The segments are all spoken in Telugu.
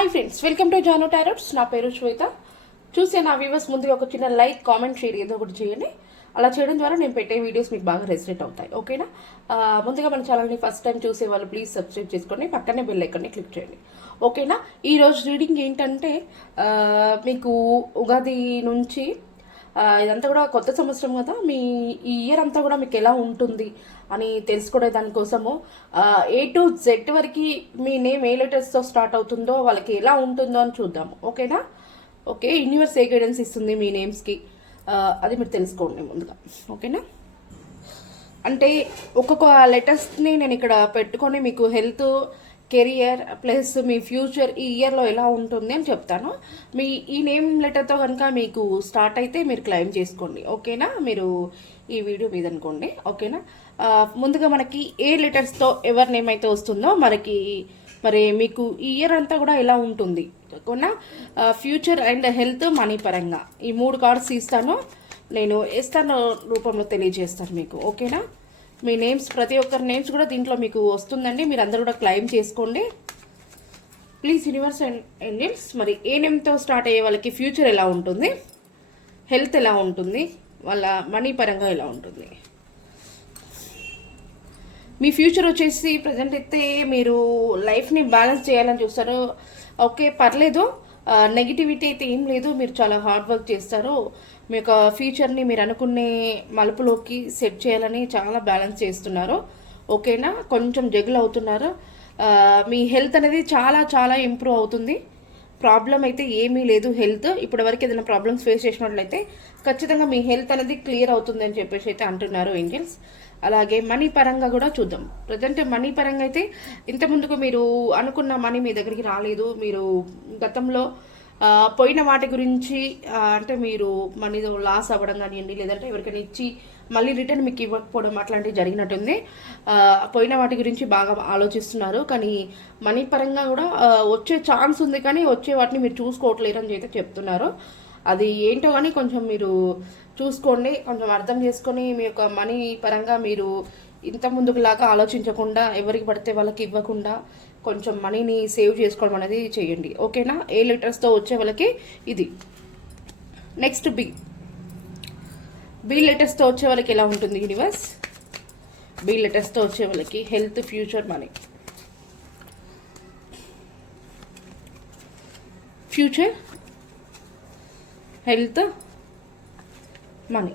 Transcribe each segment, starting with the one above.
Hi friends, welcome to Jano tarots. నా పేరు శ్వేత. చూసే నా వ్యూవర్స్ ముందుగా ఒక చిన్న లైక్, కామెంట్, షేర్ ఏదో ఒకటి చేయండి. అలా చేయడం ద్వారా నేను పెట్టే వీడియోస్ మీకు బాగా రెసినేట్ అవుతాయి. ఓకేనా? ముందుగా మన ఛానల్ని ఫస్ట్ టైం చూసే వాళ్ళు ప్లీజ్ సబ్స్క్రైబ్ చేసుకోండి, పక్కనే బెల్ ఐకాన్ని క్లిక్ చేయండి. ఓకేనా? ఈరోజు రీడింగ్ ఏంటంటే మీకు ఉగాది నుంచి ఇదంతా కూడా కొత్త సంవత్సరం కదా, మీ ఈ ఇయర్ అంతా కూడా మీకు ఎలా ఉంటుంది అని తెలుసుకోవడే దానికోసము A to Z వరకు మీ నేమ్ ఏ లెటర్స్తో స్టార్ట్ అవుతుందో వాళ్ళకి ఎలా ఉంటుందో అని చూద్దాము. ఓకేనా? ఓకే, యూనివర్స్ ఏ గైడెన్స్ ఇస్తుంది మీ నేమ్స్కి అది మీరు తెలుసుకోండి ముందుగా. ఓకేనా? అంటే ఒక్కొక్క లెటర్స్ని నేను ఇక్కడ పెట్టుకొని మీకు హెల్త్, కెరియర్ ప్లస్ మీ ఫ్యూచర్ ఈ ఇయర్లో ఎలా ఉంటుంది అని చెప్తాను. మీ ఈ నేమ్ లెటర్తో కనుక మీకు స్టార్ట్ అయితే మీరు క్లెయిమ్ చేసుకోండి. ఓకేనా? మీరు ఈ వీడియో మీద అనుకోండి. ఓకేనా? ముందుగా మనకి ఏ లెటర్స్తో ఎవరి నేమ్ అయితే వస్తుందో మరి మీకు ఈ ఇయర్ అంతా కూడా ఎలా ఉంటుంది, ఓకేనా? ఫ్యూచర్ అండ్ హెల్త్, మనీ పరంగా ఈ 3 కార్డ్స్ ఇస్తాను, నేను ఇస్తాను రూపంలో తెలియజేస్తాను మీకు. ఓకేనా? మీ నేమ్స్, ప్రతి ఒక్కరి నేమ్స్ కూడా దీంట్లో మీకు వస్తుందండి. మీరు అందరూ కూడా క్లెయిమ్ చేసుకోండి ప్లీజ్. యూనివర్స్ అండ్ ఏంజల్స్, మరి ఏ నేమ్తో స్టార్ట్ అయ్యే వాళ్ళకి ఫ్యూచర్ ఎలా ఉంటుంది, హెల్త్ ఎలా ఉంటుంది, వాళ్ళ మనీ పరంగా ఎలా ఉంటుంది. మీ ఫ్యూచర్ వచ్చేసి ప్రజెంట్ అయితే మీరు లైఫ్ని బ్యాలెన్స్ చేయాలని చూస్తారు. ఓకే, పర్లేదు, నెగిటివిటీ అయితే ఏం లేదు. మీరు చాలా హార్డ్ వర్క్ చేస్తారు. మీ యొక్క ఫ్యూచర్ని మీరు అనుకునే మలుపులోకి సెట్ చేయాలని చాలా బ్యాలెన్స్ చేస్తున్నారు. ఓకేనా? కొంచెం జగులు అవుతున్నారు. మీ హెల్త్ అనేది చాలా చాలా ఇంప్రూవ్ అవుతుంది. ప్రాబ్లం అయితే ఏమీ లేదు. హెల్త్ ఇప్పటివరకు ఏదైనా ప్రాబ్లమ్స్ ఫేస్ చేసినట్లయితే ఖచ్చితంగా మీ హెల్త్ అనేది క్లియర్ అవుతుంది అని చెప్పేసి అయితే అంటున్నారు ఏంజల్స్. అలాగే మనీ పరంగా కూడా చూద్దాం. ప్రజెంట్ మనీ పరంగా అయితే ఇంతకుముందుకు మీరు అనుకున్న మనీ మీ దగ్గరికి రాలేదు. మీరు గతంలో పోయిన వాటి గురించి అంటే మీరు మనీ లాస్ అవ్వడం కానివ్వండి, లేదంటే ఎవరికైనా ఇచ్చి మళ్ళీ రిటర్న్ మీకు ఇవ్వకపోవడం అట్లాంటివి జరిగినట్టుంది. పోయిన వాటి గురించి బాగా ఆలోచిస్తున్నారు. కానీ మనీ పరంగా కూడా వచ్చే ఛాన్స్ ఉంది, కానీ వచ్చే వాటిని మీరు చూసుకోవట్లేరు అని అయితే చెప్తున్నారు. అది ఏంటో కానీ కొంచెం మీరు చూసుకోండి, కొంచెం అర్థం చేసుకొని మీ యొక్క మనీ పరంగా మీరు ఇంత ముందుకులాగా ఆలోచించకుండా ఎవరికి పడితే వాళ్ళకి ఇవ్వకుండా కొంచెం మనీని సేవ్ చేసుకోవడం అనేది చేయండి. ఓకేనా? ఏ లెటర్స్తో వచ్చే వాళ్ళకి ఇది. నెక్స్ట్ బి లెటర్స్తో వచ్చే వాళ్ళకి ఎలా ఉంటుంది యూనివర్స్? బి లెటర్స్తో వచ్చే వాళ్ళకి health, future, money. Future, health, money.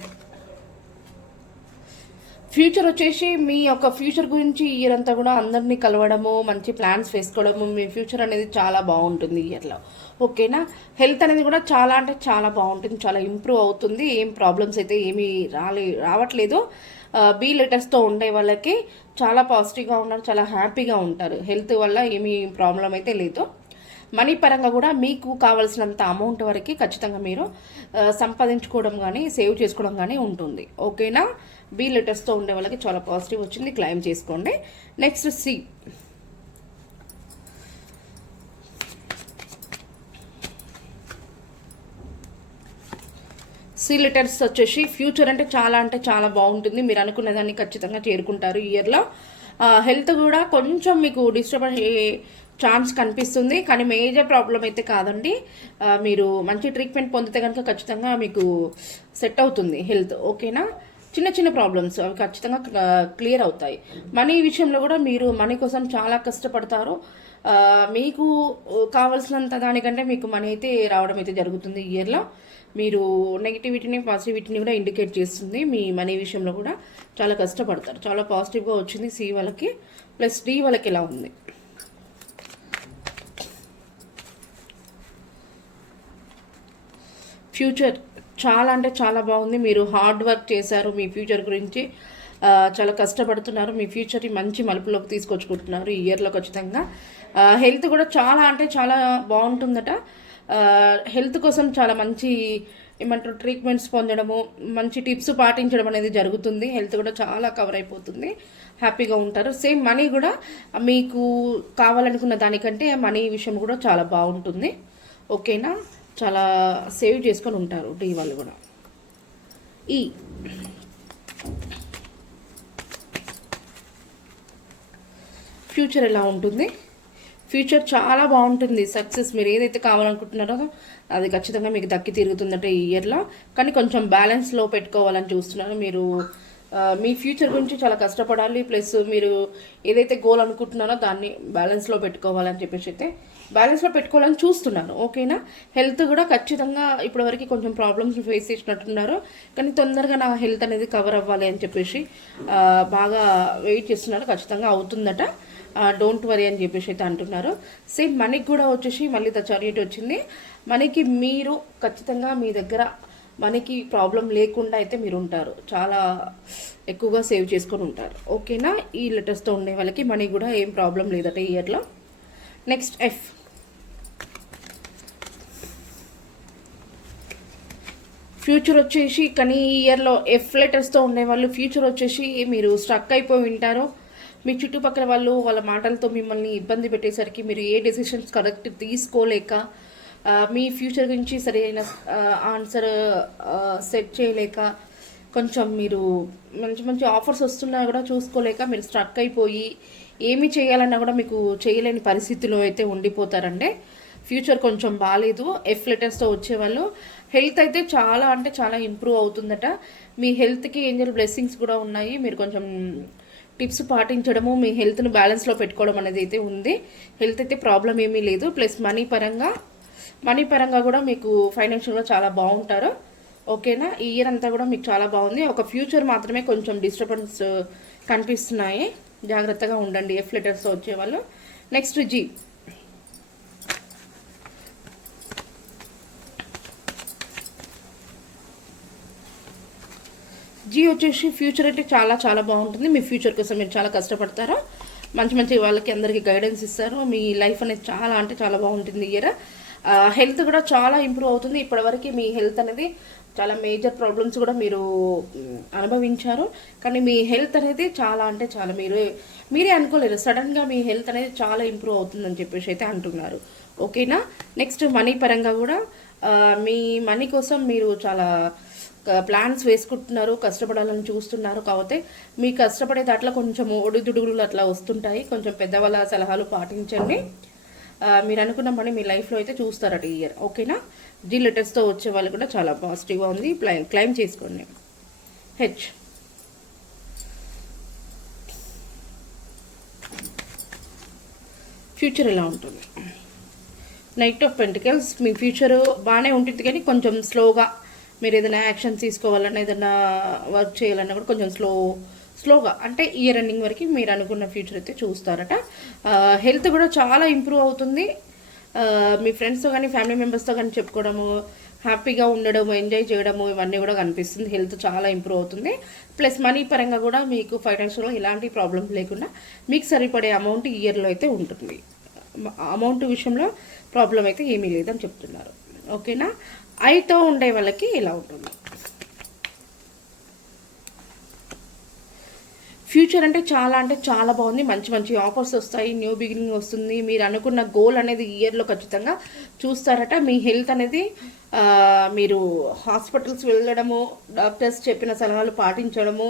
Future వచ్చేసి మీ యొక్క ఫ్యూచర్ గురించి ఇయర్ అంతా కూడా అందరినీ కలవడము, మంచి ప్లాన్స్ వేసుకోవడము, మీ ఫ్యూచర్ అనేది చాలా బాగుంటుంది ఇయర్లో. ఓకేనా? హెల్త్ అనేది కూడా చాలా అంటే చాలా బాగుంటుంది, చాలా ఇంప్రూవ్ అవుతుంది. ఏం ప్రాబ్లమ్స్ అయితే ఏమీ రావట్లేదు. బి లెటర్స్తో ఉండే వాళ్ళకి చాలా పాజిటివ్గా ఉన్నారు, చాలా హ్యాపీగా ఉంటారు. హెల్త్ వల్ల ఏమీ ప్రాబ్లం అయితే లేదు. మనీ పరంగా కూడా మీకు కావాల్సినంత అమౌంట్ వరకు ఖచ్చితంగా మీరు సంపాదించుకోవడం కానీ సేవ్ చేసుకోవడం కానీ ఉంటుంది. ఓకేనా? బి లెటర్స్తో ఉండే వాళ్ళకి చాలా పాజిటివ్ వచ్చింది, క్లెయిమ్ చేసుకోండి. నెక్స్ట్ సి లెటర్స్ వచ్చేసి ఫ్యూచర్ అంటే చాలా బాగుంటుంది. మీరు అనుకున్న దాన్ని ఖచ్చితంగా చేరుకుంటారు ఈ ఇయర్లో. హెల్త్ కూడా కొంచెం మీకు డిస్టర్బ్ అయ్యే ఛాన్స్ కనిపిస్తుంది, కానీ మేజర్ ప్రాబ్లం అయితే కాదండి. మీరు మంచి ట్రీట్మెంట్ పొందితే కనుక ఖచ్చితంగా మీకు సెట్ అవుతుంది హెల్త్. ఓకేనా? చిన్న చిన్న ప్రాబ్లమ్స్ అవి ఖచ్చితంగా క్లియర్ అవుతాయి. మనీ విషయంలో కూడా మీరు మనీ కోసం చాలా కష్టపడతారు. మీకు కావాల్సినంత దానికంటే మీకు మనీ అయితే రావడం అయితే జరుగుతుంది ఈ ఇయర్లో. మీరు నెగిటివిటీని, పాజిటివిటీని కూడా ఇండికేట్ చేస్తుంది. మీ మనీ విషయంలో కూడా చాలా కష్టపడతారు. చాలా పాజిటివ్గా వచ్చింది సి వాళ్ళకి. ప్లస్ డి వాళ్ళకి ఎలా ఉంది? ఫ్యూచర్ చాలా అంటే చాలా బాగుంది. మీరు హార్డ్ వర్క్ చేశారు, మీ ఫ్యూచర్ గురించి చాలా కష్టపడుతున్నారు. మీ ఫ్యూచర్ని మంచి మలుపులోకి తీసుకొచ్చుకుంటున్నారు ఈ ఇయర్లో ఖచ్చితంగా. హెల్త్ కూడా చాలా అంటే చాలా బాగుంటుందట. హెల్త్ కోసం చాలా మంచి ఏమంటారు ట్రీట్మెంట్స్ పొందడము, మంచి టిప్స్ పాటించడం అనేది జరుగుతుంది. హెల్త్ కూడా చాలా కవర్ అయిపోతుంది, హ్యాపీగా ఉంటారు. సేమ్ మనీ కూడా మీకు కావాలనుకున్న దానికంటే మనీ విషయం కూడా చాలా బాగుంటుంది. ఓకేనా? చాలా సేవ్ చేసుకొని ఉంటారు డి వాళ్ళు కూడా. ఈ ఫ్యూచర్ ఎలా ఉంటుంది? ఫ్యూచర్ చాలా బాగుంటుంది. సక్సెస్ మీరు ఏదైతే కావాలనుకుంటున్నారో అది ఖచ్చితంగా మీకు దక్కి తిరుగుతుందంటే ఈ ఇయర్లో. కానీ కొంచెం బ్యాలెన్స్లో పెట్టుకోవాలని చూస్తున్నారు మీరు. మీ ఫ్యూచర్ గురించి చాలా కష్టపడాలి. ప్లస్ మీరు ఏదైతే గోల్ అనుకుంటున్నారో దాన్ని బ్యాలెన్స్లో పెట్టుకోవాలని చెప్పేసి అయితే బ్యాలెన్స్లో పెట్టుకోవాలని చూస్తున్నాను. ఓకేనా. హెల్త్ కూడా ఖచ్చితంగా ఇప్పటివరకు కొంచెం ప్రాబ్లమ్స్ ఫేస్ చేసినట్టున్నారు. కానీ తొందరగా నా హెల్త్ అనేది కవర్ అవ్వాలి అని చెప్పేసి బాగా వెయిట్ చేస్తున్నారు. ఖచ్చితంగా అవుతుందట. డోంట్ వరీ అని చెప్పేసి అయితే అంటున్నారు. సేమ్ మనీకి కూడా వచ్చేసి మళ్ళీ ద చారియట్ వచ్చింది. మనీకి మీరు ఖచ్చితంగా మీ దగ్గర మనకి ప్రాబ్లం లేకుండా అయితే మీరు ఉంటారు. చాలా ఎక్కువగా సేవ్ చేసుకొని ఉంటారు. ఓకేనా. ఈ లెటర్స్తో ఉండే వాళ్ళకి మనీ కూడా ఏం ప్రాబ్లం లేదట ఈ ఇయర్లో. Next F. ఫ్యూచర్ వచ్చేసి కానీ ఈ ఇయర్లో ఎఫ్ లెటర్స్తో ఉండేవాళ్ళు ఫ్యూచర్ వచ్చేసి మీరు స్ట్రక్ అయిపోయి ఉంటారు. మీ చుట్టుపక్కల వాళ్ళు వాళ్ళ మాటలతో మిమ్మల్ని ఇబ్బంది పెట్టేసరికి మీరు ఏ డెసిషన్స్ కరెక్ట్ తీసుకోలేక మీ ఫ్యూచర్ గురించి సరైన ఆన్సర్ సెట్ చేయలేక కొంచెం మీరు మంచి మంచి ఆఫర్స్ వస్తున్నా కూడా చూసుకోలేక మీరు స్ట్రక్ అయిపోయి ఏమి చేయాలన్నా కూడా మీకు చేయలేని పరిస్థితిలో అయితే ఉండిపోతారండి. ఫ్యూచర్ కొంచెం బాగాలేదు. ఎఫ్ లెటర్స్తో వచ్చేవాళ్ళు హెల్త్ అయితే చాలా అంటే చాలా ఇంప్రూవ్ అవుతుందట. మీ హెల్త్కి ఏంజల్ బ్లెస్సింగ్స్ కూడా ఉన్నాయి. మీరు కొంచెం టిప్స్ పాటించడము మీ హెల్త్ని బ్యాలెన్స్లో పెట్టుకోవడం అనేది అయితే ఉంది. హెల్త్ అయితే ప్రాబ్లం ఏమీ లేదు. ప్లస్ మనీ పరంగా కూడా మీకు ఫైనాన్షియల్గా చాలా బాగుంటారు. ఓకేనా. ఈ ఇయర్ అంతా కూడా మీకు చాలా బాగుంది. ఒక ఫ్యూచర్ మాత్రమే కొంచెం డిస్టర్బెన్స్ కనిపిస్తున్నాయి. జాగ్రత్తగా ఉండండి ఎఫ్ లెటర్స్తో వచ్చేవాళ్ళు. Next G. జీ వచ్చేసి ఫ్యూచర్ అంటే చాలా చాలా బాగుంటుంది. మీ ఫ్యూచర్ కోసం మీరు చాలా కష్టపడతారు. మంచి మంచి వాళ్ళకి అందరికీ గైడెన్స్ ఇస్తారు. మీ లైఫ్ అనేది చాలా అంటే చాలా బాగుంటుంది. ఇయర్ హెల్త్ కూడా చాలా ఇంప్రూవ్ అవుతుంది. ఇప్పటివరకు మీ హెల్త్ అనేది చాలా మేజర్ ప్రాబ్లమ్స్ కూడా మీరు అనుభవించారు. కానీ మీ హెల్త్ అనేది చాలా అంటే చాలా మీరే అనుకోలేరు. సడన్గా మీ హెల్త్ అనేది చాలా ఇంప్రూవ్ అవుతుందని చెప్పేసి అయితే అంటున్నారు. ఓకేనా. నెక్స్ట్ మనీ పరంగా కూడా మీ మనీ కోసం మీరు చాలా ప్లాన్స్ వేసుకుంటున్నారు. కష్టపడాలని చూస్తున్నారు. కాకపోతే మీ కష్టపడే దాంట్లో కొంచెం ఒడిదుడుగులు అట్లా వస్తుంటాయి. కొంచెం పెద్దవాళ్ళ సలహాలు పాటించండి. మీరు అనుకున్న మనీ మీ లైఫ్లో అయితే చూస్తారట ఈ ఇయర్. ఓకేనా. జీ లెటర్స్తో వచ్చే వాళ్ళు కూడా చాలా పాజిటివ్గా ఉంది. క్లైమ్ చేసుకోండి. హెచ్. ఫ్యూచర్ ఎలా ఉంటుంది. Knight of pentacles. Me future బాగానే ఉంటుంది కానీ కొంచెం స్లోగా మీరు ఏదైనా యాక్షన్ తీసుకోవాలన్నా ఏదైనా వర్క్ చేయాలన్నా కూడా కొంచెం స్లోగా అంటే ఇయర్ ఎండింగ్ వరకు మీరు అనుకున్న ఫ్యూచర్ అయితే చూస్తారట. హెల్త్ కూడా చాలా ఇంప్రూవ్ అవుతుంది. మీ ఫ్రెండ్స్తో కానీ ఫ్యామిలీ మెంబర్స్తో కానీ చెప్పుకోవడము, హ్యాపీగా ఉండడము, ఎంజాయ్ చేయడము ఇవన్నీ కూడా కనిపిస్తుంది. హెల్త్ చాలా ఇంప్రూవ్ అవుతుంది. ప్లస్ మనీ పరంగా కూడా మీకు ఫైనాన్షియల్గా ఎలాంటి ప్రాబ్లమ్స్ లేకుండా మీకు సరిపడే అమౌంట్ ఇయర్లో అయితే ఉంటుంది. అమౌంట్ విషయంలో ప్రాబ్లం అయితే ఏమీ లేదని చెప్తున్నారు. ఓకేనా. ఐతో ఉండే వాళ్ళకి ఇలా ఉంటుంది. ఫ్యూచర్ అంటే చాలా బాగుంది. మంచి మంచి ఆఫర్స్ వస్తాయి. న్యూ బిగినింగ్ వస్తుంది. మీరు అనుకున్న గోల్ అనేది ఇయర్లో ఖచ్చితంగా చూస్తారట. మీ హెల్త్ అనేది మీరు హాస్పిటల్స్ వెళ్ళడము, డాక్టర్స్ చెప్పిన సలహాలు పాటించడము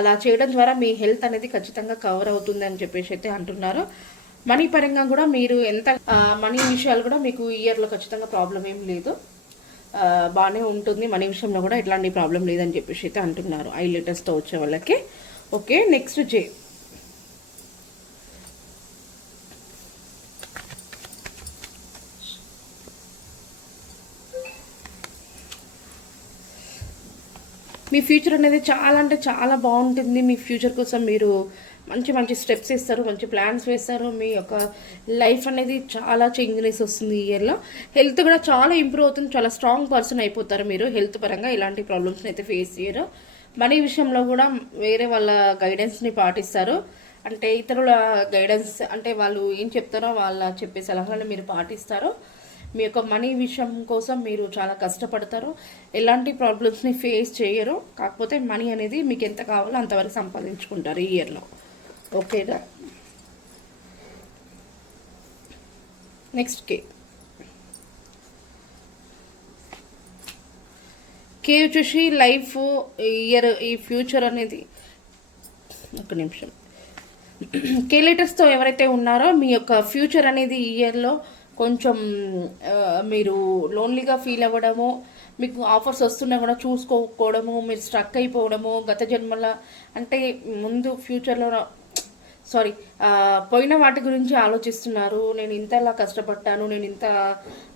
అలా చేయడం ద్వారా మీ హెల్త్ అనేది ఖచ్చితంగా కవర్ అవుతుంది అని చెప్పేసి అయితే అంటున్నారు. మనీ పరంగా కూడా మీరు ఎంత మనీ విషయాలు కూడా మీకు ఇయర్లో ఖచ్చితంగా ప్రాబ్లం ఏం లేదు. బాగానే ఉంటుంది. మనీ విషయంలో కూడా ఎట్లాంటి ప్రాబ్లం లేదని చెప్పేసి అయితే అంటున్నారు ఐ లెటర్స్తో వచ్చే వాళ్ళకి. ఓకే. Next J. మీ ఫ్యూచర్ అనేది చాలా బాగుంటుంది. మీ ఫ్యూచర్ కోసం మీరు మంచి మంచి స్టెప్స్ వేస్తారు. మంచి ప్లాన్స్ వేస్తారు. మీ యొక్క లైఫ్ అనేది చాలా చేంజ్నెస్ వస్తుంది ఈ ఇయర్లో. హెల్త్ కూడా చాలా ఇంప్రూవ్ అవుతుంది. చాలా స్ట్రాంగ్ పర్సన్ అయిపోతారు మీరు హెల్త్ పరంగా. ఎలాంటి ప్రాబ్లమ్స్ని అయితే ఫేస్ చేయరు. మనీ విషయంలో కూడా వేరే వాళ్ళ గైడెన్స్ని పాటిస్తారు. అంటే ఇతరుల గైడెన్స్ అంటే వాళ్ళు ఏం చెప్తారో వాళ్ళ చెప్పే సలహాలను మీరు పాటిస్తారు. మీ యొక్క మనీ విషయం కోసం మీరు చాలా కష్టపడతారు. ఎలాంటి ప్రాబ్లమ్స్ని ఫేస్ చేయరు. కాకపోతే మనీ అనేది మీకు ఎంత కావాలో అంతవరకు సంపాదించుకుంటారు ఈ ఇయర్లో. ఓకేనా. నెక్స్ట్ కే. కే వచ్చేసి లైఫ్ ఇయర్ ఈ ఫ్యూచర్ అనేది ఒక నిమిషం కేలేటర్స్తో ఎవరైతే ఉన్నారో మీ యొక్క ఫ్యూచర్ అనేది ఈ ఇయర్లో కొంచెం మీరు లోన్లీగా ఫీల్ అవ్వడము, మీకు ఆఫర్స్ వస్తున్నా కూడా చూసుకోకపోవడము, మీరు స్ట్రక్ అయిపోవడము, గత జన్మల అంటే ముందు ఫ్యూచర్లో సారీ పోయిన వాటి గురించి ఆలోచిస్తున్నారు. నేను ఇంతలా కష్టపడ్డాను, నేను ఇంత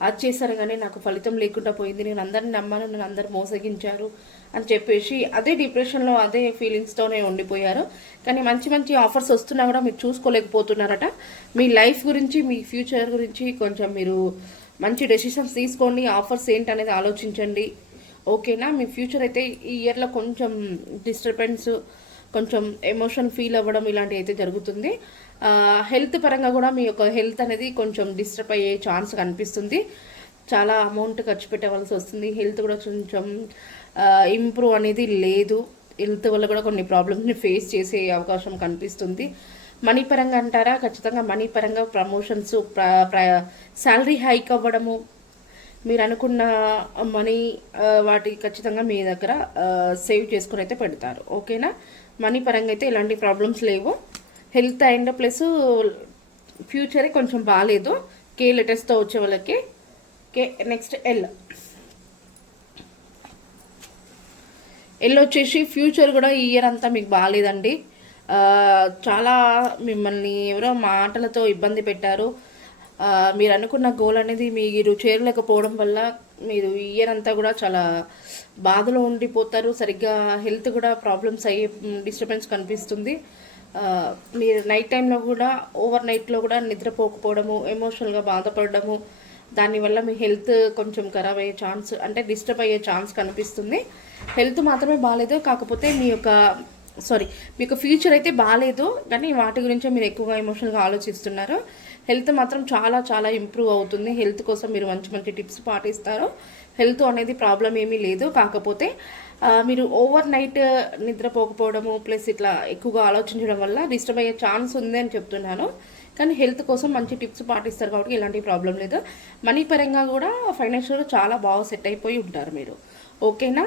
అది చేశాను కానీ నాకు ఫలితం లేకుండా పోయింది, నేను అందరిని నమ్మాను, నన్ను అందరు మోసగించారు అని చెప్పేసి అదే డిప్రెషన్లో అదే ఫీలింగ్స్తోనే ఉండిపోయారు. కానీ మంచి మంచి ఆఫర్స్ వస్తున్నా కూడా మీరు చూసుకోలేకపోతున్నారట. మీ లైఫ్ గురించి, మీ ఫ్యూచర్ గురించి కొంచెం మీరు మంచి డెసిషన్స్ తీసుకోండి. ఆఫర్స్ ఏంటనేది ఆలోచించండి. ఓకేనా? మీ ఫ్యూచర్ అయితే ఈ ఇయర్లో కొంచెం డిస్టర్బెన్స్, కొంచెం ఎమోషన్ ఫీల్ అవ్వడం ఇలాంటివి అయితే జరుగుతుంది. హెల్త్ పరంగా కూడా మీ యొక్క హెల్త్ అనేది కొంచెం డిస్టర్బ్ అయ్యే ఛాన్స్ కనిపిస్తుంది. చాలా అమౌంట్ ఖర్చు పెట్టవలసి వస్తుంది. హెల్త్ కూడా కొంచెం ఇంప్రూవ్ అనేది లేదు. హెల్త్ వల్ల కూడా కొన్ని ప్రాబ్లమ్స్ని ఫేస్ చేసే అవకాశం కనిపిస్తుంది. మనీ పరంగా అంటారా? ఖచ్చితంగా మనీ పరంగా ప్రమోషన్స్, శాలరీ హైక్ అవ్వడము, మీరు అనుకున్న మనీ వాటి ఖచ్చితంగా మీ దగ్గర సేవ్ చేసుకుని అయితే పెడతారు. ఓకేనా? మనీ పరంగా అయితే ఎలాంటి ప్రాబ్లమ్స్ లేవు. హెల్త్ అండ్ ప్లస్ ఫ్యూచరే కొంచెం బాగాలేదు కే లెటర్స్తో వచ్చే వాళ్ళకి. కే నెక్స్ట్ ఎల్ వచ్చేసి ఫ్యూచర్ కూడా ఈ ఇయర్ అంతా మీకు బాగాలేదండి. చాలా మిమ్మల్ని ఎవరో మాటలతో ఇబ్బంది పెట్టారు. మీరు అనుకున్న గోల్ అనేది మీరు చేరలేకపోవడం వల్ల మీరు ఈ ఇయర్ అంతా కూడా చాలా బాధలో ఉండిపోతారు. సరిగ్గా హెల్త్ కూడా ప్రాబ్లమ్స్ అయ్యే డిస్టర్బెన్స్ కనిపిస్తుంది. మీరు నైట్ టైంలో కూడా, ఓవర్ నైట్లో కూడా నిద్రపోకపోవడము, ఎమోషనల్గా బాధపడము, దానివల్ల మీ హెల్త్ కొంచెం ఖరాబ్ అయ్యే ఛాన్స్, అంటే డిస్టర్బ్ అయ్యే ఛాన్స్ కనిపిస్తుంది. హెల్త్ మాత్రమే బాగాలేదు, కాకపోతే మీ యొక్క ఫ్యూచర్ అయితే బాగాలేదు, కానీ వాటి గురించే మీరు ఎక్కువగా ఎమోషనల్గా ఆలోచిస్తున్నారు. హెల్త్ మాత్రం చాలా చాలా ఇంప్రూవ్ అవుతుంది. హెల్త్ కోసం మీరు మంచి మంచి టిప్స్ పాటిస్తారు. హెల్త్ అనేది ప్రాబ్లం ఏమీ లేదు, కాకపోతే మీరు ఓవర్ నైట్ నిద్రపోకపోవడము ప్లస్ ఇట్లా ఎక్కువగా ఆలోచించడం వల్ల డిస్టర్బ్ అయ్యే ఛాన్స్ ఉంది అని చెప్తున్నాను. కానీ హెల్త్ కోసం మంచి టిప్స్ పాటిస్తారు కాబట్టి ఎలాంటి ప్రాబ్లం లేదు. మనీ పరంగా కూడా ఫైనాన్షియల్గా చాలా బాగా సెట్ అయిపోయి ఉంటారు మీరు. ఓకేనా?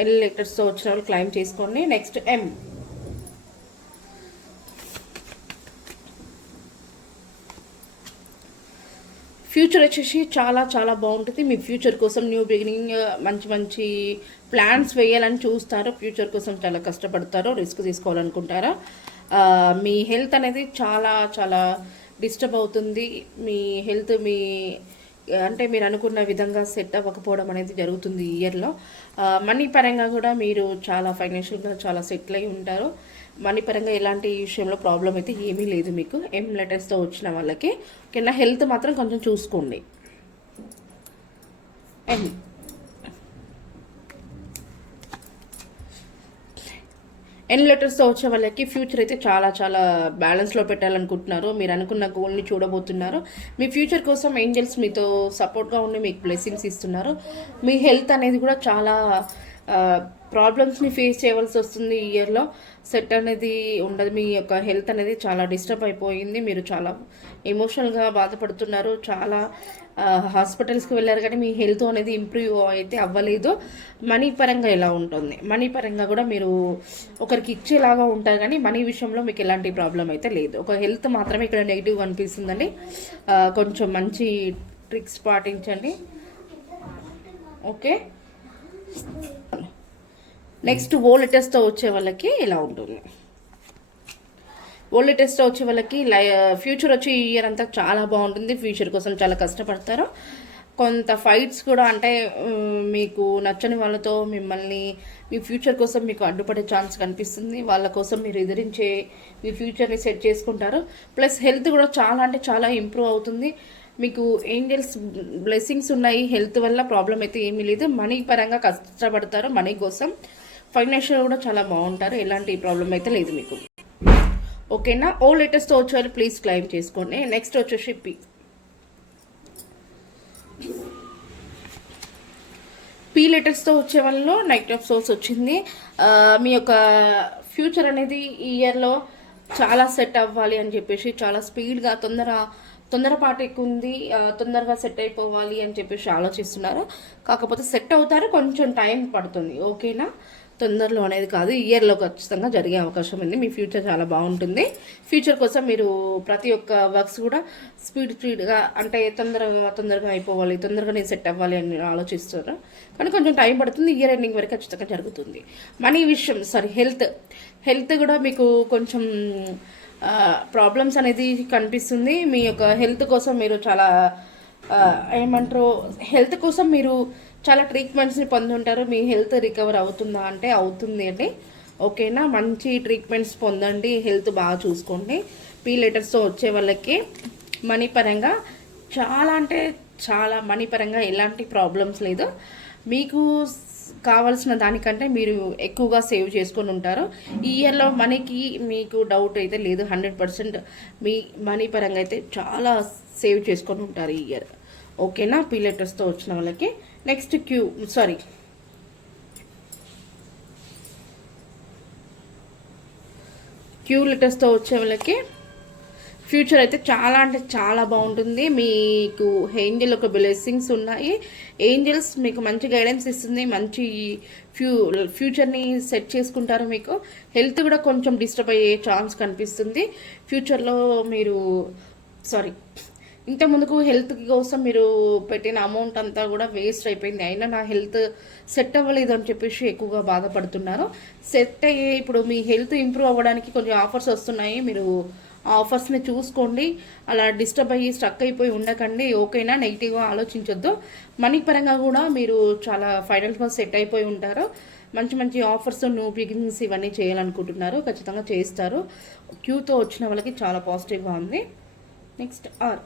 ఎల్ లెటర్స్తో వచ్చిన వాళ్ళు క్లైమ్ చేసుకోండి. నెక్స్ట్ ఫ్యూచర్ వచ్చేసి చాలా చాలా బాగుంటుంది. మీ ఫ్యూచర్ కోసం న్యూ బిగినింగ్, మంచి మంచి ప్లాన్స్ వేయాలని చూస్తారు. ఫ్యూచర్ కోసం చాలా కష్టపడతారు, రిస్క్ తీసుకోవాలనుకుంటారా. మీ హెల్త్ అనేది చాలా చాలా డిస్టర్బ్ అవుతుంది. మీ హెల్త్ అంటే మీరు అనుకున్న విధంగా సెట్ అవ్వకపోవడం అనేది జరుగుతుంది ఈ ఇయర్లో. మనీ పరంగా కూడా మీరు చాలా ఫైనాన్షియల్గా చాలా సెటిల్ అయి ఉంటారు. మనీ పరంగా ఎలాంటి విషయంలో ప్రాబ్లం అయితే ఏమీ లేదు మీకు లెటర్స్తో వచ్చిన వాళ్ళకి. ఓకేనా? హెల్త్ మాత్రం కొంచెం చూసుకోండి. లెటర్స్తో వచ్చే వాళ్ళకి ఫ్యూచర్ అయితే చాలా చాలా బ్యాలెన్స్లో పెట్టాలనుకుంటున్నారు. మీరు అనుకున్న గోల్ని చూడబోతున్నారు. మీ ఫ్యూచర్ కోసం ఏంజల్స్ మీతో సపోర్ట్గా ఉండి మీకు బ్లెస్సింగ్స్ ఇస్తున్నారు. మీ హెల్త్ అనేది కూడా చాలా ప్రాబ్లమ్స్ని ఫేస్ చేయవలసి వస్తుంది ఈ ఇయర్లో. సెట్ అనేది ఉండదు. మీ యొక్క హెల్త్ అనేది చాలా డిస్టర్బ్ అయిపోయింది. మీరు చాలా ఎమోషనల్గా బాధపడుతున్నారు. చాలా హాస్పిటల్స్కి వెళ్ళారు కానీ మీ హెల్త్ అనేది ఇంప్రూవ్ అయితే అవ్వలేదు. మనీ పరంగా ఎలా ఉంటుంది? మనీ పరంగా కూడా మీరు ఒకరికి ఇచ్చేలాగా ఉంటారు కానీ మనీ విషయంలో మీకు ఎలాంటి ప్రాబ్లం అయితే లేదు. ఒక హెల్త్ మాత్రమే ఇక్కడ నెగిటివ్గా అనిపిస్తుందండి. కొంచెం మంచి ట్రిక్స్ పాటించండి. ఓకే? నెక్స్ట్ లెటర్స్తో వచ్చే వాళ్ళకి ఇలా ఉంటుంది. లెటర్స్తో వచ్చే వాళ్ళకి ఫ్యూచర్ వచ్చి ఈ ఇయర్ అంతా చాలా బాగుంటుంది. ఫ్యూచర్ కోసం చాలా కష్టపడతారు. కొంత ఫైట్స్ కూడా, అంటే మీకు నచ్చని వాళ్ళతో మిమ్మల్ని మీ ఫ్యూచర్ కోసం మీకు అడ్డుపడే ఛాన్స్ కనిపిస్తుంది. వాళ్ళ కోసం మీరు ఎదిరించే మీ ఫ్యూచర్ని సెట్ చేసుకుంటారు. ప్లస్ హెల్త్ కూడా చాలా అంటే చాలా ఇంప్రూవ్ అవుతుంది. మీకు ఏంజల్స్ బ్లెస్సింగ్స్ ఉన్నాయి. హెల్త్ వల్ల ప్రాబ్లం అయితే ఏమీ లేదు. మనీ పరంగా కష్టపడతారు. మనీ కోసం ఫైనాన్షియల్ కూడా చాలా బాగుంటారు. ఎలాంటి ప్రాబ్లం అయితే లేదు మీకు. ఓకేనా? లెటర్స్తో వచ్చేవాళ్ళు ప్లీజ్ క్లైమ్ చేసుకోండి. నెక్స్ట్ వచ్చేసి పీ లెటర్స్తో వచ్చే వాళ్ళలో నైట్ ఆఫ్ సోర్స్ వచ్చింది. మీ యొక్క ఫ్యూచర్ అనేది ఈ ఇయర్లో చాలా సెట్ అవ్వాలి అని చెప్పేసి చాలా స్పీడ్గా తొందరపాటు ఎక్కువ ఉంది. తొందరగా సెట్ అయిపోవాలి అని చెప్పేసి ఆలోచిస్తున్నారు. కాకపోతే సెట్ అవుతారు, కొంచెం టైం పడుతుంది. ఓకేనా? తొందరలో అనేది కాదు, ఇయర్లో ఖచ్చితంగా జరిగే అవకాశం ఉంది. మీ ఫ్యూచర్ చాలా బాగుంటుంది. ఫ్యూచర్ కోసం మీరు ప్రతి ఒక్క వర్క్స్ కూడా స్పీడ్గా అంటే తొందరగా అయిపోవాలి, తొందరగా నేను సెట్ అవ్వాలి అని ఆలోచిస్తారు. కానీ కొంచెం టైం పడుతుంది. ఇయర్ ఎండింగ్ వరకు ఖచ్చితంగా జరుగుతుంది. మనీ విషయం హెల్త్ కూడా మీకు కొంచెం ప్రాబ్లమ్స్ అనేది కనిపిస్తుంది. మీ యొక్క హెల్త్ కోసం మీరు చాలా ఏమంటారు, హెల్త్ కోసం మీరు చాలా ట్రీట్మెంట్స్ని పొందుంటారు. మీ హెల్త్ రికవర్ అవుతుందా అంటే అవుతుంది అండి. ఓకేనా, మంచి ట్రీట్మెంట్స్ పొందండి, హెల్త్ బాగా చూసుకోండి. పీ లెటర్స్తో వచ్చే వాళ్ళకి మనీ పరంగా చాలా అంటే చాలా మనీ పరంగా ఎలాంటి ప్రాబ్లమ్స్ లేదు. మీకు కావాల్సిన దానికంటే మీరు ఎక్కువగా సేవ్ చేసుకొని ఉంటారు. ఈ ఇయర్లో మనీకి మీకు డౌట్ అయితే లేదు. 100% మీ మనీ పరంగా అయితే చాలా సేవ్ చేసుకొని ఉంటారు ఈ ఇయర్. ఓకేనా, పీ లెటర్స్తో వచ్చిన వాళ్ళకి. నెక్స్ట్ క్యూ లెటర్స్తో వచ్చే వాళ్ళకి ఫ్యూచర్ అయితే చాలా అంటే చాలా బాగుంటుంది. మీకు ఏంజల్ ఒక బ్లెస్సింగ్స్ ఉన్నాయి. ఏంజల్స్ మీకు మంచి గైడెన్స్ ఇస్తుంది. మంచి ఫ్యూచర్ని సెట్ చేసుకుంటారు. మీకు హెల్త్ కూడా కొంచెం డిస్టర్బ్ అయ్యే ఛాన్స్ కనిపిస్తుంది ఫ్యూచర్లో. ఇంత ముందుకు హెల్త్ కోసం మీరు పెట్టిన అమౌంట్ అంతా కూడా వేస్ట్ అయిపోయింది. అయినా నా హెల్త్ సెట్ అవ్వలేదు అని చెప్పేసి ఎక్కువగా బాధపడుతున్నారు. సెట్ అయ్యే ఇప్పుడు మీ హెల్త్ ఇంప్రూవ్ అవ్వడానికి కొంచెం ఆఫర్స్ వస్తున్నాయి. మీరు ఆఫర్స్ని చూసుకోండి. అలా డిస్టర్బ్ అయ్యి స్టక్ అయిపోయి ఉండకండి. ఓకేనా, నెగిటివ్గా ఆలోచించొద్దు. మనీ పరంగా కూడా మీరు చాలా ఫైనల్గా సెట్ అయిపోయి ఉంటారు. మంచి మంచి ఆఫర్స్, న్యూ బిగినింగ్స్ ఇవన్నీ చేయాలనుకుంటున్నారు. ఖచ్చితంగా చేస్తారు. క్యూతో వచ్చిన వాళ్ళకి చాలా పాజిటివ్గా ఉంది. Next are.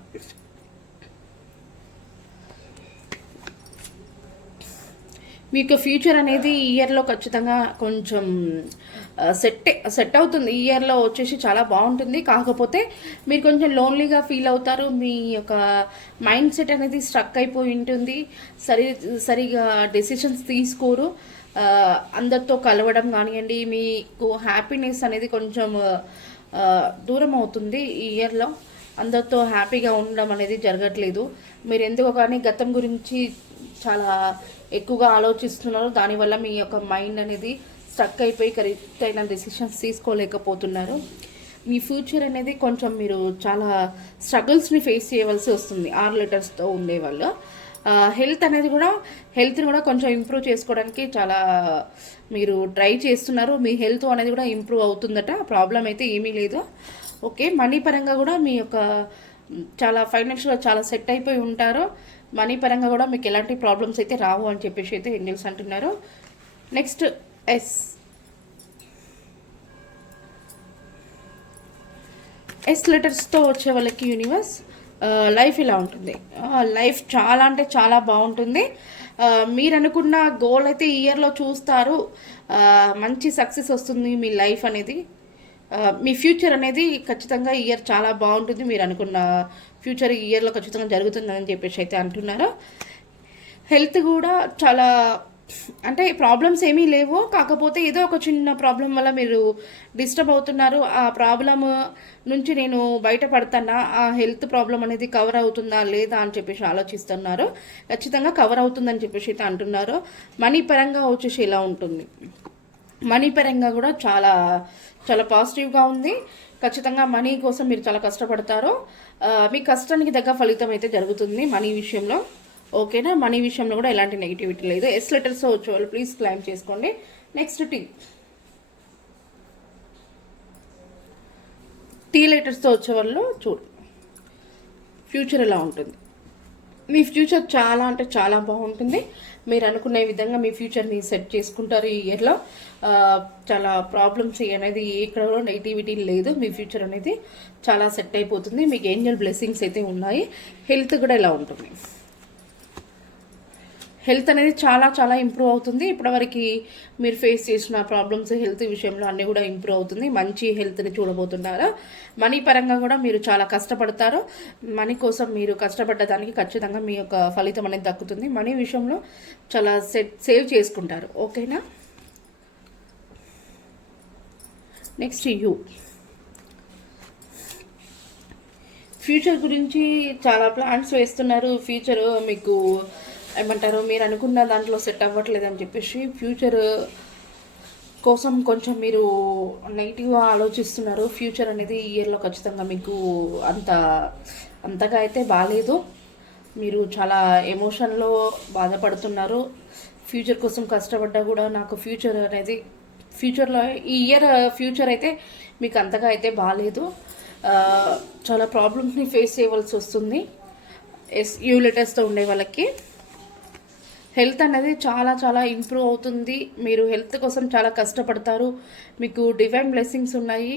మీకు ఫ్యూచర్ అనేది ఈ ఇయర్లో ఖచ్చితంగా కొంచెం సెట్ అవుతుంది. ఈ ఇయర్లో వచ్చేసి చాలా బాగుంటుంది. కాకపోతే మీరు కొంచెం లోన్లీగా ఫీల్ అవుతారు. మీ యొక్క మైండ్ సెట్ అనేది స్ట్రక్ అయిపోయి ఉంటుంది. సరిగా డెసిషన్స్ తీసుకోరు. అందరితో కలవడం కానివ్వండి, మీకు హ్యాపీనెస్ అనేది కొంచెం దూరం అవుతుంది. ఈ ఇయర్లో అందరితో హ్యాపీగా ఉండడం అనేది జరగట్లేదు. మీరు ఎందుకో కానీ గతం గురించి చాలా ఎక్కువగా ఆలోచిస్తున్నారు. దానివల్ల మీ యొక్క మైండ్ అనేది స్టక్ అయిపోయి కరెక్ట్ అయిన డెసిషన్స్ తీసుకోలేకపోతున్నారు. మీ ఫ్యూచర్ అనేది కొంచెం మీరు చాలా స్ట్రగుల్స్ని ఫేస్ చేయవలసి వస్తుంది. 6 లెటర్స్తో ఉండేవాళ్ళు. హెల్త్ని కూడా కొంచెం ఇంప్రూవ్ చేసుకోవడానికి చాలా మీరు ట్రై చేస్తున్నారు. మీ హెల్త్ అనేది కూడా ఇంప్రూవ్ అవుతుందట. ప్రాబ్లం అయితే ఏమీ లేదు. ఓకే, మనీ పరంగా కూడా మీ యొక్క చాలా ఫైనాన్షియల్గా చాలా సెట్ అయిపోయి ఉంటారు. మనీ పరంగా కూడా మీకు ఎలాంటి ప్రాబ్లమ్స్ అయితే రావు అని చెప్పేసి అయితే ఏంజల్స్ అంటున్నారు. నెక్స్ట్ ఎస్ లెటర్స్తో వచ్చే వాళ్ళకి యూనివర్స్ లైఫ్ ఇలా ఉంటుంది. లైఫ్ చాలా అంటే చాలా బాగుంటుంది. మీరు అనుకున్న గోల్ అయితే ఈ ఇయర్లో చూస్తారు. మంచి సక్సెస్ వస్తుంది మీ లైఫ్ అనేది. మీ ఫ్యూచర్ అనేది ఖచ్చితంగా ఈ ఇయర్ చాలా బాగుంటుంది. మీరు అనుకున్న ఫ్యూచర్ ఈ ఇయర్లో ఖచ్చితంగా జరుగుతుందని చెప్పేసి అయితే అంటున్నారు. హెల్త్ కూడా చాలా అంటే ప్రాబ్లమ్స్ ఏమీ లేవు. కాకపోతే ఏదో ఒక చిన్న ప్రాబ్లం వల్ల మీరు డిస్టర్బ్ అవుతున్నారు. ఆ ప్రాబ్లమ్ నుంచి నేను బయటపడతానా, ఆ హెల్త్ ప్రాబ్లం అనేది కవర్ అవుతుందా లేదా అని చెప్పేసి ఆలోచిస్తున్నారు. ఖచ్చితంగా కవర్ అవుతుందని చెప్పేసి అయితే అంటున్నారు. మనీ పరంగా వచ్చేసి ఎలా ఉంటుంది, మనీ పరంగా కూడా చాలా చాలా పాజిటివ్గా ఉంది. ఖచ్చితంగా మనీ కోసం మీరు చాలా కష్టపడతారు. మీ కష్టానికి తగ్గ ఫలితం అయితే జరుగుతుంది మనీ విషయంలో. ఓకేనా, మనీ విషయంలో కూడా ఎలాంటి నెగిటివిటీ లేదు. ఎస్ లెటర్స్తో వచ్చేవాళ్ళు ప్లీజ్ క్లైమ్ చేసుకోండి. నెక్స్ట్ టీ లెటర్స్తో వచ్చేవాళ్ళు చూడు ఫ్యూచర్ ఎలా ఉంటుంది. మీ ఫ్యూచర్ చాలా అంటే చాలా బాగుంటుంది. మీరు అనుకునే విధంగా మీ ఫ్యూచర్ని సెట్ చేసుకుంటారు. ఈ ఇయర్లో చాలా ప్రాబ్లమ్స్ అనేది ఎక్కడ నెగిటివిటీ లేదు. మీ ఫ్యూచర్ అనేది చాలా సెట్ అయిపోతుంది. మీకు ఏంజల్ బ్లెస్సింగ్స్ అయితే ఉన్నాయి. హెల్త్ కూడా ఎలా ఉంటుంది, హెల్త్ అనేది చాలా చాలా ఇంప్రూవ్ అవుతుంది. ఇప్పటివరకు మీరు ఫేస్ చేసిన ప్రాబ్లమ్స్ హెల్త్ విషయంలో అన్నీ కూడా ఇంప్రూవ్ అవుతుంది. మంచి హెల్త్ని చూడబోతున్నారు. మనీ పరంగా కూడా మీరు చాలా కష్టపడతారు. మనీ కోసం మీరు కష్టపడ్డ దానికి ఖచ్చితంగా మీ యొక్క ఫలితం అనేది దక్కుతుంది. మనీ విషయంలో చాలా సేవ్ చేసుకుంటారు. ఓకేనా, నెక్స్ట్ ఫ్యూచర్ గురించి చాలా ప్లాన్స్ వేస్తున్నారు. ఫ్యూచర్ మీకు ఏమంటారు, మీరు అనుకున్న దాంట్లో సెట్ అవ్వట్లేదు అని చెప్పేసి ఫ్యూచర్ కోసం కొంచెం మీరు నెగిటివ్గా ఆలోచిస్తున్నారు. ఫ్యూచర్ అనేది ఈ ఇయర్లో ఖచ్చితంగా మీకు అంతగా అయితే బాగాలేదు. మీరు చాలా ఎమోషన్లో బాధపడుతున్నారు. ఫ్యూచర్ కోసం కష్టపడ్డా కూడా నాకు ఫ్యూచర్ అనేది ఫ్యూచర్లో ఈ ఇయర్ ఫ్యూచర్ అయితే మీకు అంతగా అయితే బాగాలేదు. చాలా ప్రాబ్లమ్స్ని ఫేస్ చేయవలసి వస్తుంది. యూలిటస్తో ఉండే వాళ్ళకి హెల్త్ అనేది చాలా చాలా ఇంప్రూవ్ అవుతుంది. మీరు హెల్త్ కోసం చాలా కష్టపడతారు. మీకు డివైన్ బ్లెస్సింగ్స్ ఉన్నాయి.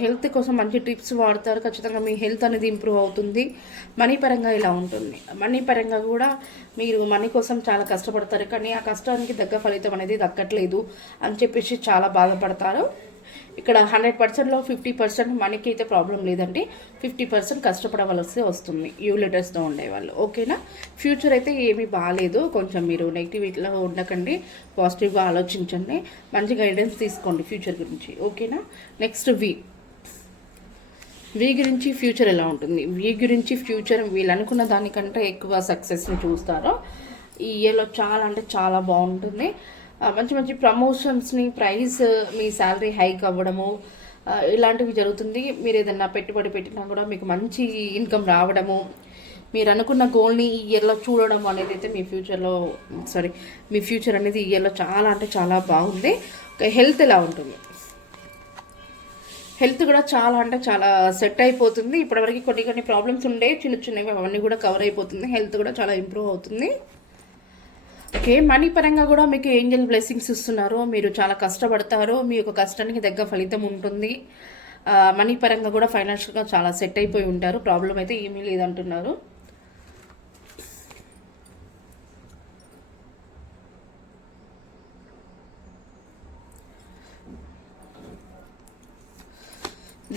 హెల్త్ కోసం మంచి టిప్స్ వాడతారు. ఖచ్చితంగా మీ హెల్త్ అనేది ఇంప్రూవ్ అవుతుంది. మనీ పరంగా ఇలా ఉంటుంది. మనీ పరంగా కూడా మీరు మనీ కోసం చాలా కష్టపడతారు, కానీ ఆ కష్టానికి తగ్గ ఫలితం అనేది దక్కట్లేదు అని చెప్పేసి చాలా బాధపడతారు. ఇక్కడ 100%లో 50% మనకి అయితే ప్రాబ్లం లేదండి. 50% కష్టపడవలసి వస్తుంది యూలిటర్స్తో ఉండేవాళ్ళు. ఓకేనా? ఫ్యూచర్ అయితే ఏమీ బాగాలేదు. కొంచెం మీరు నెగిటివిటీలో ఉండకండి, పాజిటివ్గా ఆలోచించండి, మంచి గైడెన్స్ తీసుకోండి ఫ్యూచర్ గురించి. ఓకేనా? నెక్స్ట్ వి గురించి ఫ్యూచర్ ఎలా ఉంటుంది? వి గురించి ఫ్యూచర్ వీళ్ళు అనుకున్న దానికంటే ఎక్కువ సక్సెస్ని చూస్తారో. ఈ ఇయర్లో చాలా అంటే చాలా బాగుంటుంది. మంచి మంచి ప్రమోషన్స్ని, ప్రైస్, మీ శాలరీ హైక్ అవ్వడము ఇలాంటివి జరుగుతుంది. మీరు ఏదన్నా పెట్టుబడి పెట్టినా కూడా మీకు మంచి ఇన్కమ్ రావడము, మీరు అనుకున్న గోల్ని ఈ ఇయర్లో చూడడం అనేది అయితే మీ ఫ్యూచర్ అనేది ఈ ఇయర్లో చాలా అంటే చాలా బాగుంది. హెల్త్ ఎలా ఉంటుంది? హెల్త్ కూడా చాలా అంటే చాలా సెట్ అయిపోతుంది. ఇప్పటివరకు కొన్ని ప్రాబ్లమ్స్ ఉండే చిన్నవి అవన్నీ కూడా కవర్ అయిపోతుంది. హెల్త్ కూడా చాలా ఇంప్రూవ్ అవుతుంది. ఓకే, మనీ పరంగా కూడా మీకు ఏంజల్ బ్లెస్సింగ్స్ ఇస్తున్నారు. మీరు చాలా కష్టపడతారు, మీ యొక్క కష్టానికి తగ్గ ఫలితం ఉంటుంది. మనీ పరంగా కూడా ఫైనాన్షియల్గా చాలా సెట్ అయిపోయి ఉంటారు. ప్రాబ్లం అయితే ఏమీ లేదంటున్నారు.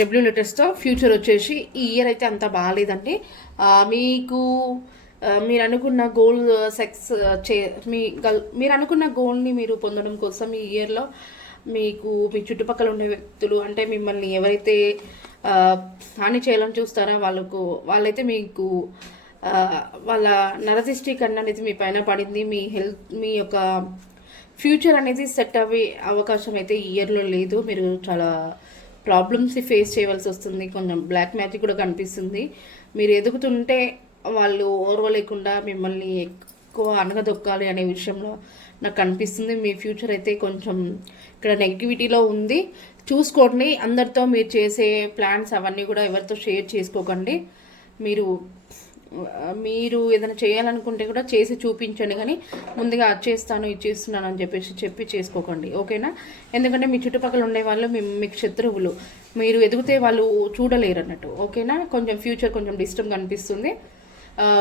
డబ్ల్యూ లెటర్స్తో ఫ్యూచర్ వచ్చేసి ఈ ఇయర్ అయితే అంత బాగాలేదండి. మీకు మీరు అనుకున్న గోల్ మీరు అనుకున్న గోల్ని మీరు పొందడం కోసం ఈ ఇయర్లో మీకు మీ చుట్టుపక్కల ఉండే వ్యక్తులు, అంటే మిమ్మల్ని ఎవరైతే హాని చేయాలని చూస్తారో వాళ్ళైతే మీకు వాళ్ళ నరదిష్టి కన్నా అనేది మీ పైన పడింది. మీ యొక్క ఫ్యూచర్ అనేది సెట్ అయ్యే అవకాశం అయితే ఈ ఇయర్లో లేదు. మీరు చాలా ప్రాబ్లమ్స్ ఫేస్ చేయవలసి వస్తుంది. కొంచెం బ్లాక్ మ్యాజిక్ కూడా కనిపిస్తుంది. మీరు ఎదుగుతుంటే వాళ్ళు ఓర్వలేకుండా మిమ్మల్ని ఎక్కువ అనగదొక్కాలి అనే విషయంలో నాకు అనిపిస్తుంది. మీ ఫ్యూచర్ అయితే కొంచెం ఇక్కడ నెగిటివిటీలో ఉంది. చూసుకోండి. అందరితో మీరు చేసే ప్లాన్స్ అవన్నీ కూడా ఎవరితో షేర్ చేసుకోకండి. మీరు ఏదైనా చేయాలనుకుంటే కూడా చేసి చూపించండి, కానీ ముందుగా అది చేస్తాను ఇది చేస్తున్నాను అని చెప్పి చేసుకోకండి. ఓకేనా? ఎందుకంటే మీ చుట్టుపక్కల ఉండే వాళ్ళు మీకు శత్రువులు. మీరు ఎదిగితే వాళ్ళు చూడలేరు అన్నట్టు. ఓకేనా? కొంచెం ఫ్యూచర్ కొంచెం డిస్టర్బ్ కనిపిస్తుంది.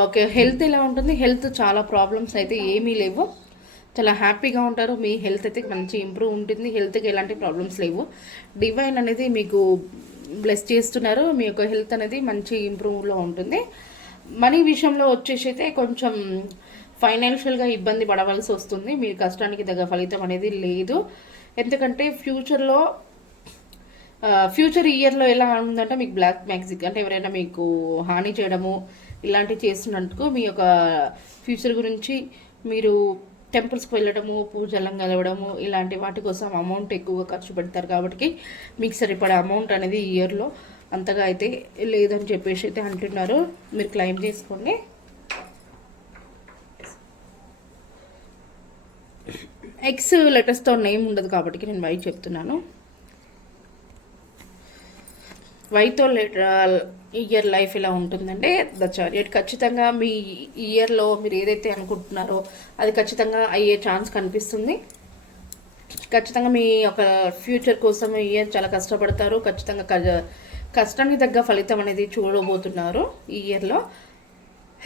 ఓకే, హెల్త్ ఎలా ఉంటుంది? హెల్త్ చాలా ప్రాబ్లమ్స్ అయితే ఏమీ లేవు. చాలా హ్యాపీగా ఉంటారు. మీ హెల్త్ అయితే మంచి ఇంప్రూవ్ ఉంటుంది. హెల్త్కి ఎలాంటి ప్రాబ్లమ్స్ లేవు. డివైన్ అనేది మీకు బ్లెస్ చేస్తున్నారు. మీ యొక్క హెల్త్ అనేది మంచి ఇంప్రూవ్లో ఉంటుంది. మనీ విషయంలో వచ్చేసి అయితే కొంచెం ఫైనాన్షియల్గా ఇబ్బంది పడవలసి వస్తుంది. మీ కష్టానికి తగ్గ ఫలితం అనేది లేదు. ఎందుకంటే ఫ్యూచర్ ఇయర్లో ఎలా ఉందంటే మీకు బ్లాక్ మ్యాజిక్, అంటే ఎవరైనా మీకు హాని చేయడము ఇలాంటివి చేస్తున్నందుకు మీ యొక్క ఫ్యూచర్ గురించి మీరు టెంపుల్స్కి వెళ్ళడము, పూజలం కలవడము ఇలాంటి వాటి కోసం అమౌంట్ ఎక్కువగా ఖర్చు పెడతారు. కాబట్టి మీకు సరిపడే అమౌంట్ అనేది ఈ ఇయర్లో అంతగా అయితే లేదని చెప్పేసి అయితే అంటున్నారు. మీరు క్లెయిమ్ చేసుకోండి. ఎక్స్ లెటర్స్తో నేమ్ ఉండదు కాబట్టి నేను వై చెప్తున్నాను. వైతో ఇయర్ లైఫ్ ఇలా ఉంటుందంటే ద చారియట్. ఖచ్చితంగా మీ ఇయర్లో మీరు ఏదైతే అనుకుంటున్నారో అది ఖచ్చితంగా అయ్యే ఛాన్స్ కనిపిస్తుంది. ఖచ్చితంగా మీ యొక్క ఫ్యూచర్ కోసం ఈ ఇయర్ చాలా కష్టపడతారు. ఖచ్చితంగా కష్టానికి తగ్గ ఫలితం అనేది చూడబోతున్నారు. ఈ ఇయర్లో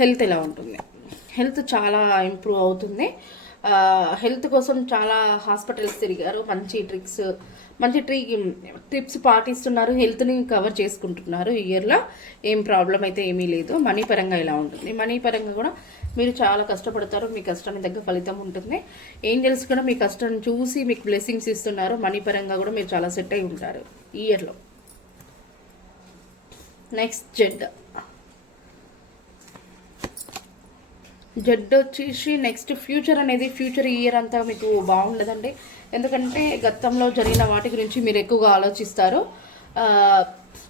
హెల్త్ ఎలా ఉంటుంది? హెల్త్ చాలా ఇంప్రూవ్ అవుతుంది. హెల్త్ కోసం చాలా హాస్పిటల్స్ తిరిగారు. మంచి టిప్స్ పాటిస్తున్నారు. హెల్త్ని కవర్ చేసుకుంటున్నారు. ఈ ఇయర్లో ఏం ప్రాబ్లం అయితే ఏమీ లేదు. మనీ పరంగా ఇలా ఉంటుంది. మనీ పరంగా కూడా మీరు చాలా కష్టపడతారు. మీ కష్టానికి తగ్గ ఫలితం ఉంటుంది. ఏంజల్స్ కూడా మీ కష్టాన్ని చూసి మీకు బ్లెస్సింగ్స్ ఇస్తున్నారు. మనీ పరంగా కూడా మీరు చాలా సెట్ అయి ఉంటారు ఈ ఇయర్లో. నెక్స్ట్ జడ్ వచ్చేసి నెక్స్ట్ ఫ్యూచర్ ఇయర్ అంతా మీకు బాగుండదండి. ఎందుకంటే గతంలో జరిగిన వాటి గురించి మీరు ఎక్కువగా ఆలోచిస్తారు.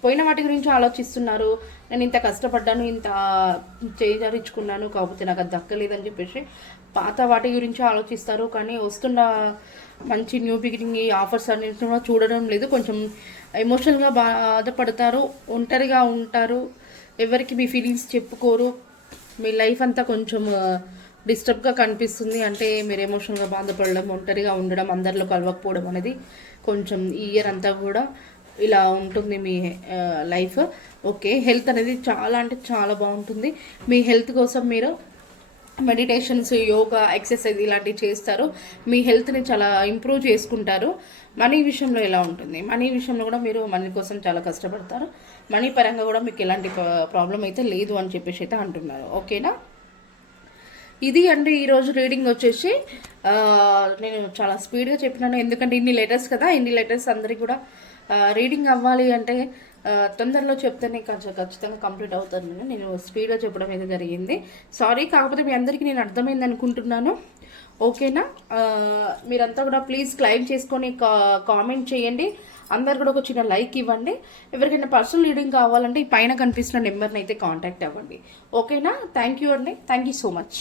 పోయిన వాటి గురించి ఆలోచిస్తున్నారు. నేను ఇంత కష్టపడ్డాను, ఇంత చేజారించుకున్నాను, కాకపోతే నాకు అది దక్కలేదని చెప్పేసి పాత వాటి గురించి ఆలోచిస్తారు. కానీ వస్తున్న మంచి న్యూ బిగినింగ్ ఈ ఆఫర్స్ అన్నింటిని కూడా చూడడం లేదు. కొంచెం ఎమోషనల్గా బాధపడతారు, ఒంటరిగా ఉంటారు, ఎవరికి మీ ఫీలింగ్స్ చెప్పుకోరు. మీ లైఫ్ అంతా కొంచెం డిస్టర్బ్గా కనిపిస్తుంది. అంటే మీరు ఎమోషనల్గా బాధపడడం, ఒంటరిగా ఉండడం, అందరిలో కలవకపోవడం అనేది కొంచెం ఈ ఇయర్ అంతా కూడా ఇలా ఉంటుంది మీ లైఫ్. ఓకే, హెల్త్ అనేది చాలా అంటే చాలా బాగుంటుంది. మీ హెల్త్ కోసం మీరు మెడిటేషన్స్, యోగా, ఎక్సర్సైజ్ ఇలాంటివి చేస్తారు. మీ హెల్త్ని చాలా ఇంప్రూవ్ చేసుకుంటారు. మనీ విషయంలో ఎలా ఉంటుంది? మనీ విషయంలో కూడా మీరు మనీ కోసం చాలా కష్టపడతారు. మనీ పరంగా కూడా మీకు ఎలాంటి ప్రాబ్లం అయితే లేదు అని చెప్పేసి అయితే అంటున్నారు. ఓకేనా? ఇది అండి ఈరోజు రీడింగ్ వచ్చేసి. నేను చాలా స్పీడ్గా చెప్పినాను, ఎందుకంటే ఇన్ని లెటర్స్ కదా, ఇన్ని లెటర్స్ అందరికీ కూడా రీడింగ్ అవ్వాలి అంటే తొందరలో చెప్తేనే ఖచ్చితంగా కంప్లీట్ అవుతాను. నేను స్పీడ్గా చెప్పడం అయితే జరిగింది. సారీ, కాకపోతే మీ అందరికీ నేను అర్థమైంది అనుకుంటున్నాను. ఓకేనా? మీరంతా కూడా ప్లీజ్ క్లైమ్ చేసుకొని కామెంట్ చేయండి. అందరు కూడా ఒక చిన్న లైక్ ఇవ్వండి. ఎవరికైనా పర్సనల్ రీడింగ్ కావాలంటే ఈ పైన కనిపిస్తున్న నెంబర్ని అయితే కాంటాక్ట్ అవ్వండి. ఓకేనా? థ్యాంక్ యూ అండి. Thank you so much.